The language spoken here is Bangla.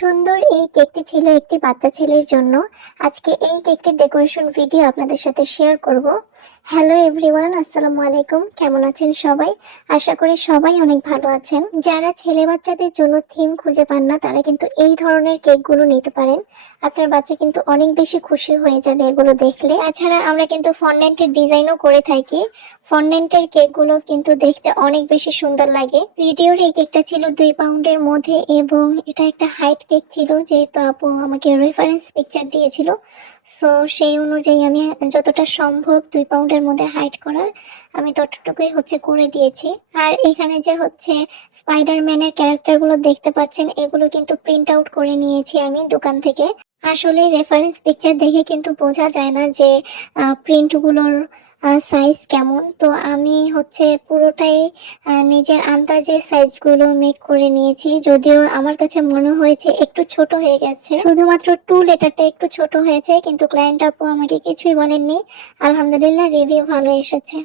সুন্দর এই কেকটি ছিল একটি বাচ্চা ছেলের জন্য। আজকে এই কেকটির ডেকোরেশন ভিডিও আপনাদের সাথে শেয়ার করব। হ্যালো এভরিওয়ান, আসসালামু আলাইকুম। কেমন আছেন সবাই? আশা করি সবাই অনেক ভালো আছেন। যারা ছেলে বাচ্চাদের জন্য থিম খুঁজে পান না, তারা কিন্তু এই ধরনের কেকগুলো নিতে পারেন। আপনার বাচ্চা কিন্তু অনেক বেশি খুশি হয়ে যাবে এগুলো দেখলে। তাছাড়া আমরা কিন্তু ফন্ডেন্টের ডিজাইনও করে থাকি। ফন্ডেন্টের কেকগুলো কিন্তু দেখতে অনেক বেশি সুন্দর লাগে। ভিডিওর এই কেকটা ছিল 2 পাউন্ডের মধ্যে এবং এটা একটা হাইট কেক ছিল, যেহেতু আপু আমাকে রেফারেন্স পিকচার দিয়েছিল। সো সেই অনুযায়ী আমি যতটা সম্ভব 2 পাউন্ডের মধ্যে হাইট করার আমি ততটুকুই করে দিয়েছি। আর এখানে যে স্পাইডারম্যানের ক্যারেক্টারগুলো দেখতে পাচ্ছেন, এগুলো কিন্তু প্রিন্ট আউট করে নিয়েছি আমি দোকান থেকে। আসলে রেফারেন্স পিকচার দেখে কিন্তু বোঝা যায় না যে প্রিন্টগুলোর সাইজ কেমন। তো আমি পুরোটাই নিজের আন্দাজে সাইজগুলো মেক করে নিয়েছি, যদিও আমার কাছে মনে হয়েছে একটু ছোট হয়ে গেছে। শুধুমাত্র 2 লেটারটা একটু ছোট হয়েছে, কিন্তু ক্লায়েন্ট আপু আমাকে কিছুই বলেননি। আলহামদুলিল্লাহ, রিভিউ ভালো এসেছে।